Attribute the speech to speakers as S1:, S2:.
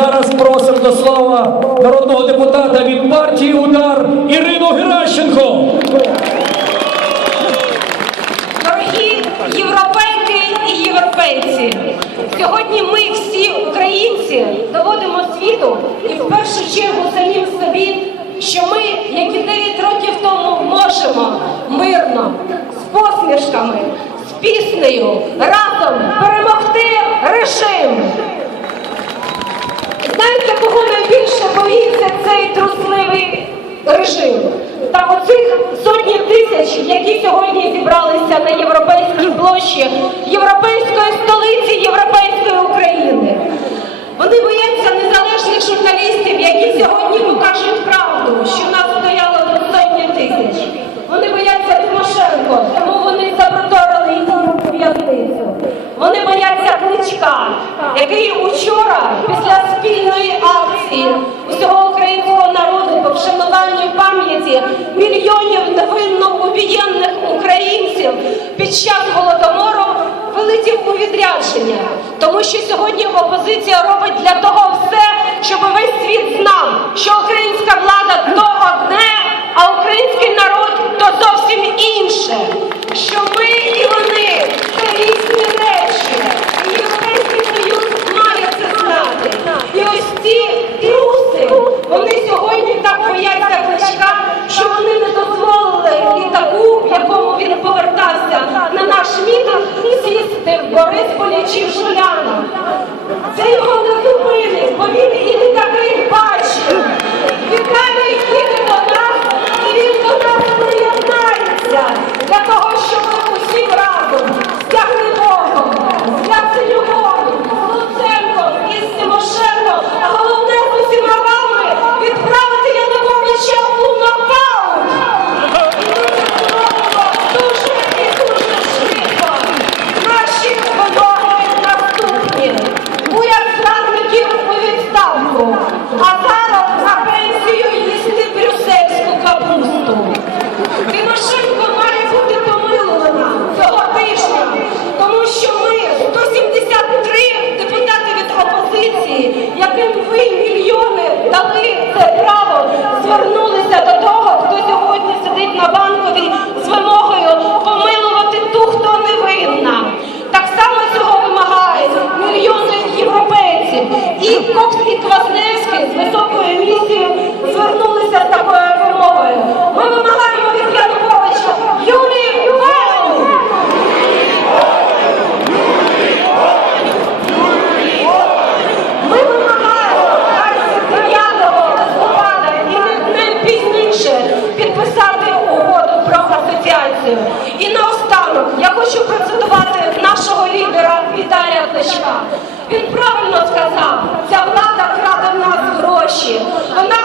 S1: зараз просимо до слова народного депутата від партії Удар Ірину Геращенко.
S2: Дорогі європейки і європейці, сьогодні ми всі українці доводимо світу і в першу чергу самим собі, що ми, як і 9 років тому, можемо мирно, з посмішками, з піснею разом перемогти режим. Знаєте, кого найбільше боїться цей трусливий режим? Та оцих сотні тисяч, які сьогодні зібралися на європейській площі європейської столиці Кличка, який учора, після спільної акції усього українського народу по вшануванню пам'яті мільйонів невинно убієнних українців під час голодомору вилетів у відрядження, тому що сьогодні опозиція робить для того все, щоб весь світ знав, що Борисполі чи в Жулянах. Це його не Віталія Кличка. Він правильно сказав, ця влада краде в нас гроші. Вона